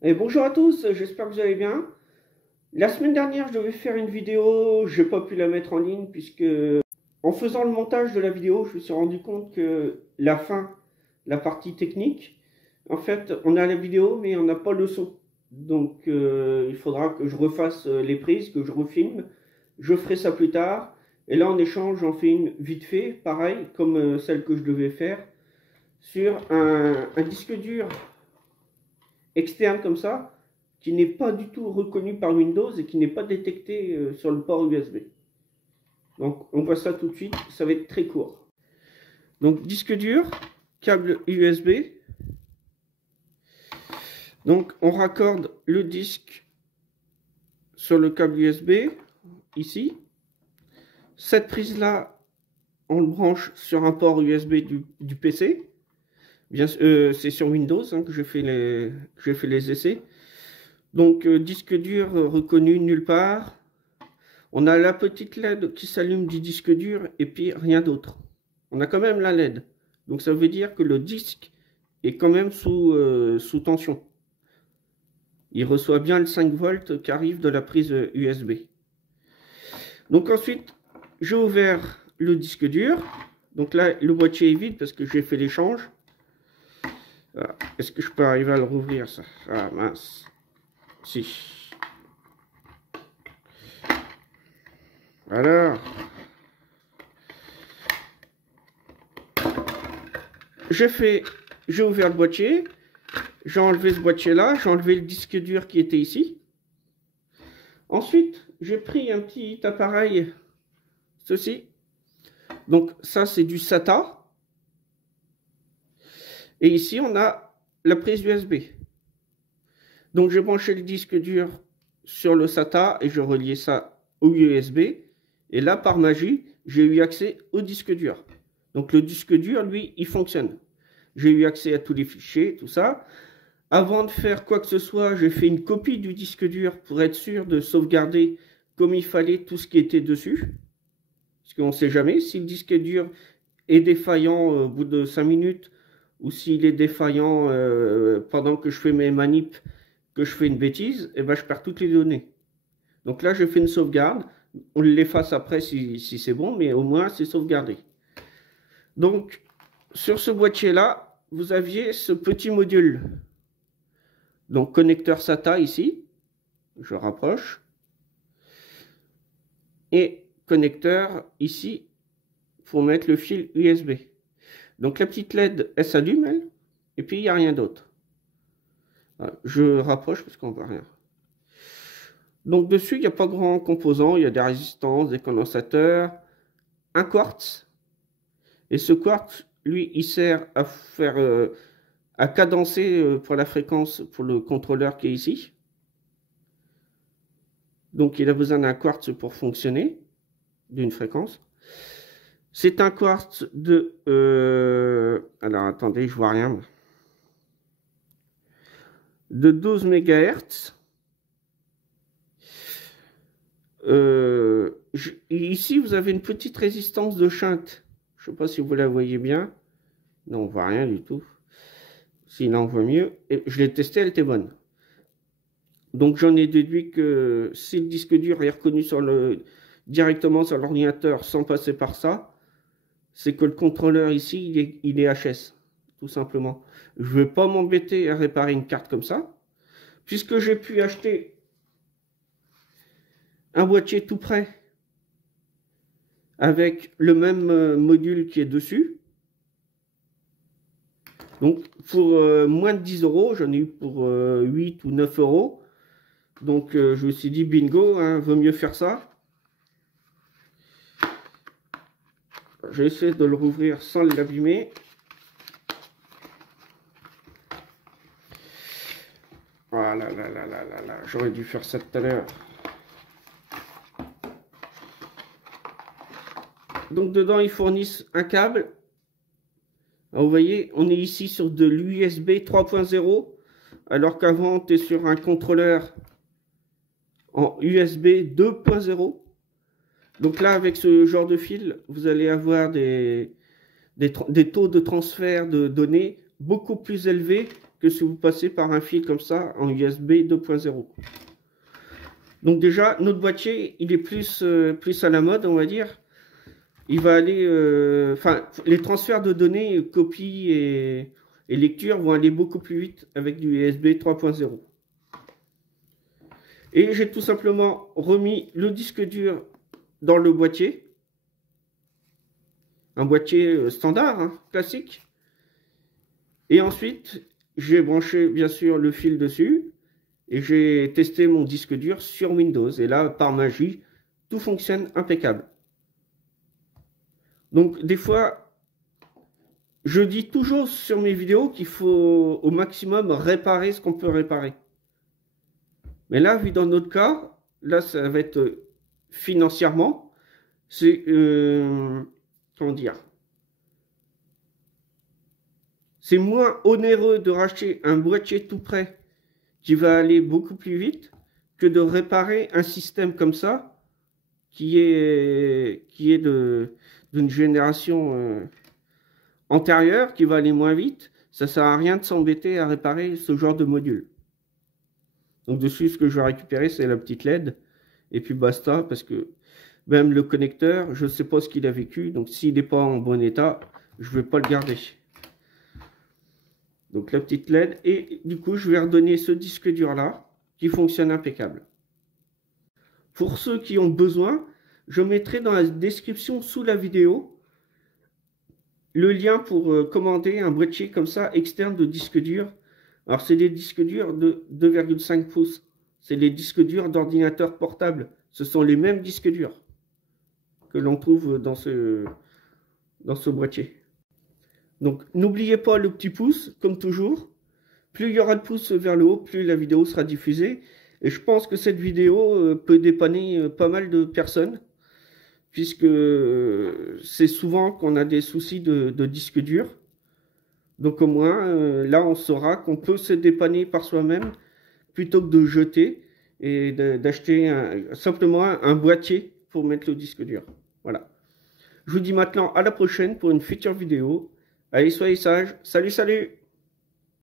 Et bonjour à tous, j'espère que vous allez bien. La semaine dernière, je devais faire une vidéo, je n'ai pas pu la mettre en ligne puisque en faisant le montage de la vidéo, je me suis rendu compte que la fin, la partie technique, en fait, on a la vidéo mais on n'a pas le son. Donc il faudra que je refasse les prises, que je refilme. Je ferai ça plus tard. Et là, en échange, j'en fais une vite fait, pareil, comme celle que je devais faire, sur un disque dur externe comme ça, qui n'est pas du tout reconnu par Windows et qui n'est pas détecté sur le port USB. Donc on voit ça tout de suite, ça va être très court. Donc disque dur, câble USB. Donc on raccorde le disque sur le câble USB, ici. Cette prise là, on le branche sur un port USB du PC. Bien, c'est sur Windows que j'ai fait les essais. Donc disque dur reconnu nulle part. On a la petite LED qui s'allume du disque dur et puis rien d'autre. On a quand même la LED. Donc ça veut dire que le disque est quand même sous tension. Il reçoit bien le 5 volts qui arrive de la prise USB. Donc ensuite, j'ai ouvert le disque dur. Donc là, le boîtier est vide parce que j'ai fait l'échange. Est-ce que je peux arriver à le rouvrir ça? Ah mince. Si. Alors, j'ai ouvert le boîtier, j'ai enlevé ce boîtier-là, j'ai enlevé le disque dur qui était ici. Ensuite, j'ai pris un petit appareil, ceci. Donc ça, c'est du SATA. Et ici, on a la prise USB. Donc j'ai branché le disque dur sur le SATA et je reliais ça au USB. Et là, par magie, j'ai eu accès au disque dur. Donc le disque dur, lui, il fonctionne. J'ai eu accès à tous les fichiers, tout ça. Avant de faire quoi que ce soit, j'ai fait une copie du disque dur pour être sûr de sauvegarder comme il fallait tout ce qui était dessus. Parce qu'on ne sait jamais si le disque dur est défaillant au bout de 5 minutes ou s'il est défaillant pendant que je fais mes manips, que je fais une bêtise, et ben je perds toutes les données. Donc là, je fais une sauvegarde. On l'efface après si c'est bon, mais au moins c'est sauvegardé. Donc, sur ce boîtier-là, vous aviez ce petit module. Donc, connecteur SATA ici. Je rapproche. Et connecteur ici pour mettre le fil USB. Donc, la petite LED, elle s'allume, elle. Et puis, il n'y a rien d'autre. Je rapproche parce qu'on ne voit rien. Donc, dessus, il n'y a pas grand composant. Il y a des résistances, des condensateurs, un quartz. Et ce quartz, lui, il sert à faire... à cadencer pour la fréquence pour le contrôleur qui est ici. Donc il a besoin d'un quartz pour fonctionner, d'une fréquence. C'est un quartz de... alors attendez, je vois rien. De 12 MHz. Ici, vous avez une petite résistance de shunt. Je ne sais pas si vous la voyez bien. Non, on ne voit rien du tout. Sinon, on voit mieux. Et je l'ai testé, elle était bonne. Donc j'en ai déduit que si le disque dur est reconnu directement sur l'ordinateur sans passer par ça, c'est que le contrôleur ici, il est HS, tout simplement. Je ne vais pas m'embêter à réparer une carte comme ça, puisque j'ai pu acheter un boîtier tout prêt avec le même module qui est dessus. Donc pour moins de 10 euros, j'en ai eu pour 8 ou 9 euros. Donc je me suis dit bingo, hein, vaut mieux faire ça. Je vais essayer de le rouvrir sans l'abîmer. Voilà, là, j'aurais dû faire ça tout à l'heure. Donc dedans, ils fournissent un câble. Alors, vous voyez, on est ici sur de l'USB 3.0, alors qu'avant, tu es sur un contrôleur en USB 2.0. Donc là, avec ce genre de fil, vous allez avoir des taux de transfert de données beaucoup plus élevés que si vous passez par un fil comme ça en USB 2.0. Donc déjà, notre boîtier, il est plus à la mode, on va dire. Il va aller... les transferts de données, copies et lecture vont aller beaucoup plus vite avec du USB 3.0. Et j'ai tout simplement remis le disque dur dans le boîtier. Un boîtier standard, hein, classique. Et ensuite, j'ai branché bien sûr le fil dessus. Et j'ai testé mon disque dur sur Windows. Et là, par magie, tout fonctionne impeccable. Donc des fois, je dis toujours sur mes vidéos qu'il faut au maximum réparer ce qu'on peut réparer. Mais là, vu dans notre cas, là ça va être financièrement, c'est comment dire, c'est moins onéreux de racheter un boîtier tout prêt qui va aller beaucoup plus vite que de réparer un système comme ça qui est d'une génération antérieure qui va aller moins vite. Ça sert à rien de s'embêter à réparer ce genre de module. Donc dessus, ce que je vais récupérer, c'est la petite LED. Et puis basta, parce que même le connecteur, je ne sais pas ce qu'il a vécu. Donc s'il n'est pas en bon état, je ne vais pas le garder. Donc la petite LED. Et du coup, je vais redonner ce disque dur là, qui fonctionne impeccable. Pour ceux qui ont besoin, je mettrai dans la description sous la vidéo le lien pour commander un boîtier comme ça externe de disque dur. Alors c'est des disques durs de 2,5 pouces. C'est les disques durs d'ordinateur portable. Ce sont les mêmes disques durs que l'on trouve dans ce boîtier. Donc n'oubliez pas le petit pouce, comme toujours. Plus il y aura de pouces vers le haut, plus la vidéo sera diffusée. Et je pense que cette vidéo peut dépanner pas mal de personnes, puisque c'est souvent qu'on a des soucis de disque dur. Donc au moins, là on saura qu'on peut se dépanner par soi-même, plutôt que de jeter et d'acheter simplement un boîtier pour mettre le disque dur. Voilà. Je vous dis maintenant à la prochaine pour une future vidéo. Allez, soyez sages. Salut, salut!